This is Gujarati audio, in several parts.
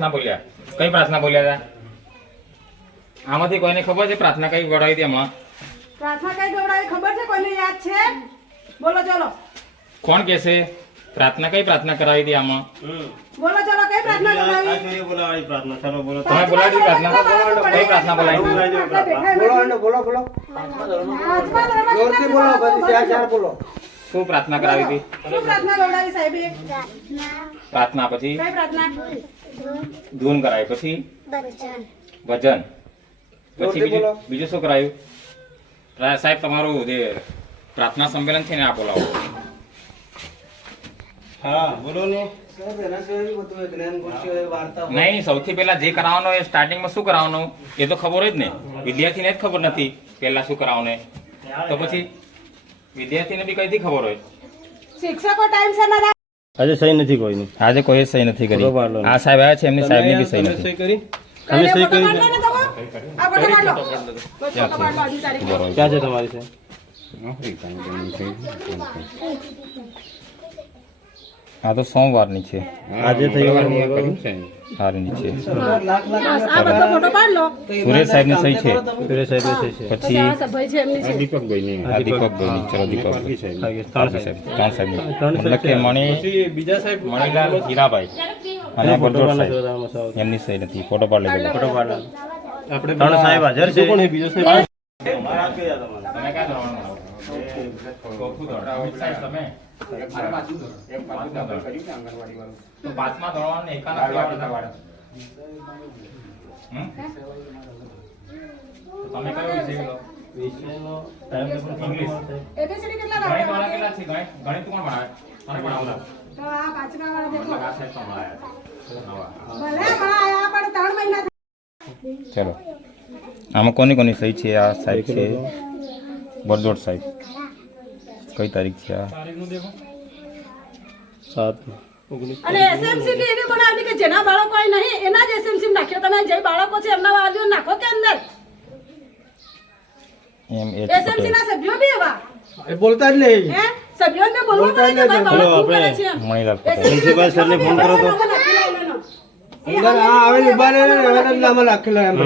પ્રાર્થના બોલ્યા. કઈ પ્રાર્થના બોલ્યા હતા? આમાંથી કોઈને ખબર છે પ્રાર્થના કઈ ગવડાવી હતી હમણાં? પ્રાર્થના કઈ ગવડાવી ખબર છે? કોઈને યાદ છે? બોલો ચલો. કોણ કહેશે? પ્રાર્થના કઈ પ્રાર્થના કરાવી હતી આમાં? બોલો ચલો, કઈ પ્રાર્થના કરાવી? આચાર્ય બોલાવાળી પ્રાર્થના. ચાલો બોલો. તમે બોલાવી પ્રાર્થના? કઈ પ્રાર્થના બોલાવી? બોલો જોરથી બોલો, બધી ચાર બોલો. શું પ્રાર્થના કરાવી હતી? શું પ્રાર્થના ગવડાવી સાહેબે? પ્રાર્થના પછી કઈ પ્રાર્થના? ધૂન કરાવી, પછી ભજન, પછી બીજું શું કરાયું? સાહેબ તમારું જે પ્રાર્થના સંમેલન છે ને આ બોલાવો. હા બોલો ને. નહીં, સૌથી પહેલા જે કરાવવાનું એ સ્ટાર્ટિંગમાં શું કરાવવાનું એ તો ખબર જ ને. વિદ્યાર્થીને જ ખબર નથી પહેલા શું કરાવવાનું. તો પછી વિદ્યાર્થીને બી કઈથી ખબર હોય? શિક્ષકો ટાઈમ સર ના આજે સહી નથી કોઈની. આજે કોઈ સહી નથી કરી. આ સાહેબ આવ્યા છે, એમની સાહેબની બી સહી નથી. કરી તમે સહી કરી આ ફોટો પાડ લો. બસ ફોટો પાડ લો. આજની તારીખ ક્યાં છે તમારી છે? આ તો સોમવારની છે. આજે થઈ હારની છે. આ બધો ફોટો પાડ લો. સુરેશ સાહેબની સહી છે. સુરેશ સાહેબ સહી છે. પછી આ સભાઈ છે એમની છે. દીપકભાઈની. ચલો દીપકભાઈ ત્રણ સાહેબ મતલબ કે બીજા સાહેબ મણીલાલ હીરાભાઈ અને બળદોડ સાહેબ એમની સહી નથી. ફોટો પાડ લેજો. આપણે ત્રણ સાહેબ હાજર છે. કોણ બીજો સાહેબ? તમે ક્યાં ધોરણમાં આવો? ચોથું ધોરણ. અમિત સાહેબ તમે તો પાંચમા ધોરણ ને એકાના કેવા આવડતા? તો તમે કયો વિષય લો? વિષયનો ઇંગ્લિશ. એબીસીડી કેટલા ગણિત વાળા લાગે? કેટલા છે? ગણિત કોણ ભણાવે? મને ભણાવતા. તો આ પાંચમા વાળા દેખો. આ સાહેબ તો ભણાયા. ભલે ભણાયા પણ 3 મહિના ચલો આમાં કોની કોની સહી છે? આ સાહેબ છે બળદોડ સાહેબ. કઈ તારીખ છે આ? 7/19. અને એસએમસી બી એવી બનાવલી કે જેના બાળકો અહીં નહીં એના જ એસએમસી નાખ્યો. તમે જે બાળકો છે એમના વાલીઓ નાખો કે અંદર. એમ એ એસએમસી ના સભ્યો બી એવા એ બોલતા જ નહીં. હે સભ્યોને બોલવું પડે કે ભાઈ બાળક શું કરે છે એમ. મણીલાલ પ્રિન્સિપાલ સરને ફોન કરો તો. અંદર આ આવે ને ઉભા રહે ને હવે જ નામ લખેલા એમ.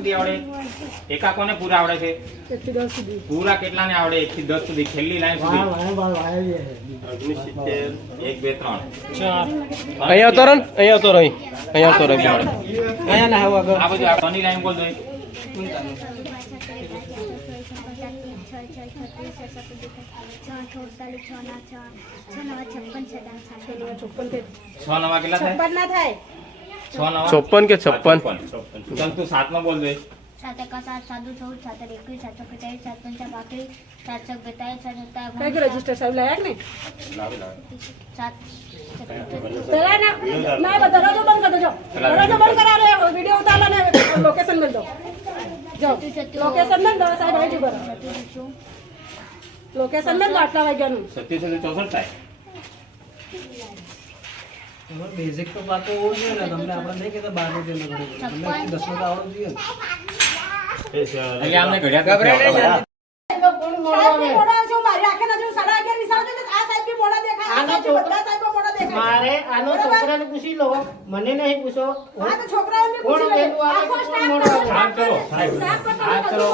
આવડે એકા કોને પૂરા આવડે છે? પૂરા કેટલાને આવડે? 1 થી 10 સુધી છેલ્લી લાઈન સુધી. 1 2 3 અહીંયા તો રન અહીંયા તો રહી અહીંયા તો રહી અહીંયા ના આવો આગળ. આ બધું આ કોની લાઈન બોલ દો. છ નવા કેટલા થાય? 56 ના થાય. 6 નવા 54 કે 56? ચાલ તું 7 નો બોલ દે. 7 1 7 7 14 7 21 7 42 7 55 7 42 7 કઈ રજીસ્ટર સાહેબ લાયક ને 7 પેલા ના ના દરવાજો બંધ કરી દો. દરવાજો બંધ કરાવો. વિડિયો ઉતારો ને લોકેશન મેલ દો. જો લોકેશન મેલ દો સાહેબ. આવી જ બરો લોકેશન મેલ દો. આટલા વાગ્યાનું 37 64 થાય. બેઝિક તો બાતો ઓર છે ને તમને આપણે નહીં કહેતા 12 નું તમને 10 નું તો આવડવું જોઈએ ને. એટલે આમને ઘડિયા ગભરાય સાહેબ બી મોડા છે. મારી આંખે ના જો 11:30 વિસાવજો ને આ સાહેબ બી મોડા દેખાય. આ સાહેબ બી બધા સાહેબો મોડા દેખાય. મારે આનો છોકરાને પૂછી લો, મને નહીં પૂછો. આ તો છોકરાઓને પૂછી લે. આખો સ્ટાફ હા ચલો સાહેબ હા ચલો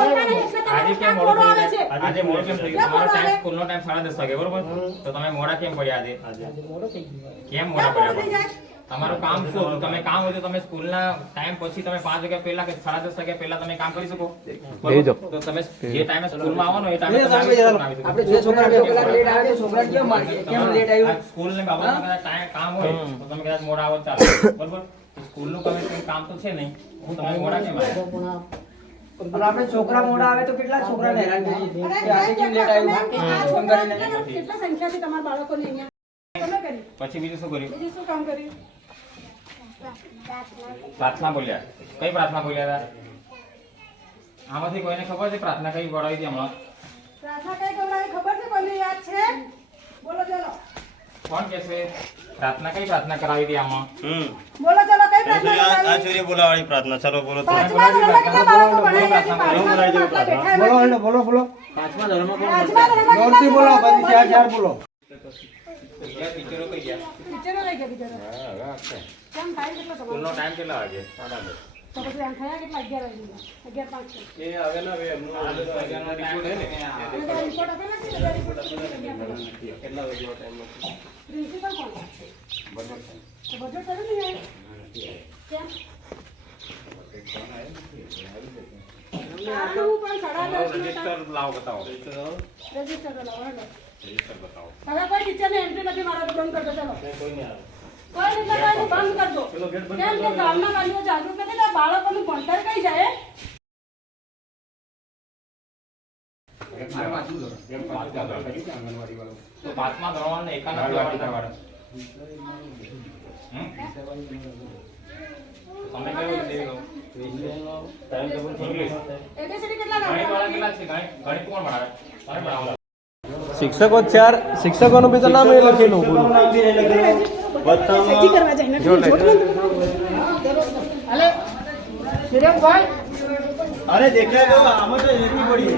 આજે કેમ મોડું થઈ ગયું? આજે મોડું કેમ થઈ ગયું? તમારો ટાઈમ સ્કૂલનો ટાઈમ 10:30 વાગે બરોબર? તો તમે મોડા કેમ પડ્યા આજે? મોડો થઈ ગયો. કેમ મોડા પડ્યા? તમારું કામ શું હતું? તમે કામ હોય તો તમે સ્કૂલના ટાઈમ પછી તમે 5 વાગ્યા પહેલા કે 10:30 વાગ્યા પહેલા તમે કામ કરી શકો. તો તમે જે ટાઈમે સ્કૂલમાં આવવાનો એ ટાઈમે તમે આવી શકો. આપણે જે છોકરા 2 કલાક લેટ આવે તો છોકરા કેમ માગે કેમ લેટ આવ્યું? સ્કૂલને બાબતમાં કદાચ ટાઈમ કામ હોય તો તમે કદાચ મોડા આવો ચાલે બરોબર. સ્કૂલનું કામ તો છે નહીં. તમે મોડા કેમ આવ્યા? પણ આપણે છોકરા મોડા આવે તો કેટલા છોકરાને હેરાન કરીએ કે આજે કેમ લેટ આવ્યું કેમ કરીને. કેટલા સંખ્યાથી તમારા બાળકોને અહીંયા તમે કરી પછી બીજું શું કર્યું? બીજું શું કામ કર્યું? પ્રાર્થના બોલ્યા. કઈ પ્રાર્થના બોલ્યા હતા? આમાંથી કોઈને ખબર છે પ્રાર્થના કઈ ગવડાવી હતી હમણાં? પ્રાર્થના કઈ ગવડાવી ખબર છે? કોઈને યાદ છે? બોલો ચલો. કોણ કહેશે? પ્રાર્થના કઈ પ્રાર્થના કરાવી હતી આમાં? બોલો ચલો. કઈ પ્રાર્થના કરાવી? આચાર્ય બોલાવાળી પ્રાર્થના. ચાલો બોલો. પાંચમા ધોરણમાં કેટલા બાળકો ભણે છે? પાંચમા ધોરણમાં આટલા બેઠા બોલો હોય. ને બોલો બોલો. પાંચમા ધોરણમાં કોણ? પાંચમા ધોરણમાં જોરથી બોલો બધી ચાર બોલો. ટીચરો કઈ ગયા? ટીચરો લઈ ગયા બીજા. કેમ ટાઈમ કેટલો તમારો સ્કૂલનો ટાઈમ કેટલા વાગે? 10:30. તો પછી આમ થયા કેટલા 11 વાગે 11:05 એ આવે ને હવે એમનું રિપોર્ટ હે ને રિપોર્ટ આપેલા છે ને રિપોર્ટ કેટલા વાગ્યાનો ટાઈમ નથી પ્રિન્સિપલ કોણ તો બજેટ કરે ને યાર કેમ કારણ હું પણ 10:30 રજિસ્ટર લાવો, બતાવો. રજીસ્ટર લાવો હેડો રજિસ્ટર બતાવો. હવે કોઈ ટીચરને એન્ટ્રી નથી મારા તો બંધ કરજો ચાલો કોઈ નહીં આવે કોઈ રીતે કોઈ બંધ કરજો કેમ કે ગામના વાલીઓ જાગૃત નથી તો બાળકોનું ભણતર કઈ જાય તો પાંચમા ધોરણવાળાને એકાના વાળા. તમે કયું દેવો? Time table English. એબીસીડી કેટલા ગણિત વાળા લાગે કેટલા છે? ગણિત કોણ ભણાવે? તમે ભણાવો. શિક્ષકો 4 શિક્ષકોનું બી તો નામ એ લખેલું પૂરું સજી કરવા જાય ને હાલે વિરેકભાઈ અરે દેખાય તો આમાં તો એટલી પડી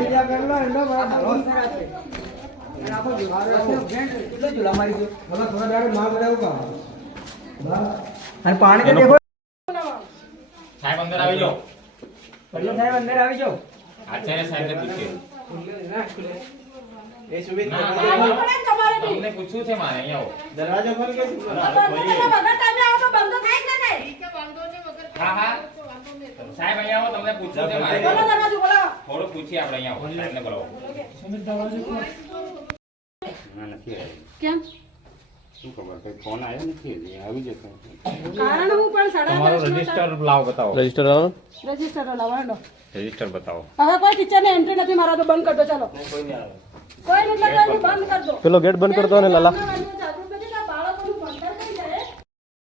કેટલો ઝૂલા મારી ગયો અને પાણી તો દેખો સાહેબ અંદર આવી જાઓ. સાહેબ અંદર આવી જાઓ આચાર્ય સાહેબને પૂછીએ. એ સુમિત ના, ના, આવું ના. પડે ને તમારે બી તમને પૂછવું છે મારે, અહીંયા આવો. દરવાજો ખોલ કે બંધ વગર ટાઈમે આવો તો બંધ થાય જ ને હા, હા. સાહેબ અહીંયા આવો, તમને પૂછવું છે મારે. બોલો દરવાજો બોલાવો થોડું પૂછીએ આપણે, અહીંયા આવો. સાહેબને બોલાવો. કેમ શું ખબર કઈ ફોન આવ્યો નથી હજી, આવી જશે. કારણ હું પણ તમારું 10:30 રજિસ્ટર લાવો, બતાવો. રજીસ્ટર આવો રજીસ્ટર લાવો હેડો રજિસ્ટર બતાવો. હવે કોઈ ટીચરને એન્ટ્રી નથી મારા તો બંધ કરજો ચાલો કોઈ નહીં આવે કોઈ નથી બંધ કરજો પેલો ગેટ બંધ કરતો ને લાલા ગામના વાલીઓ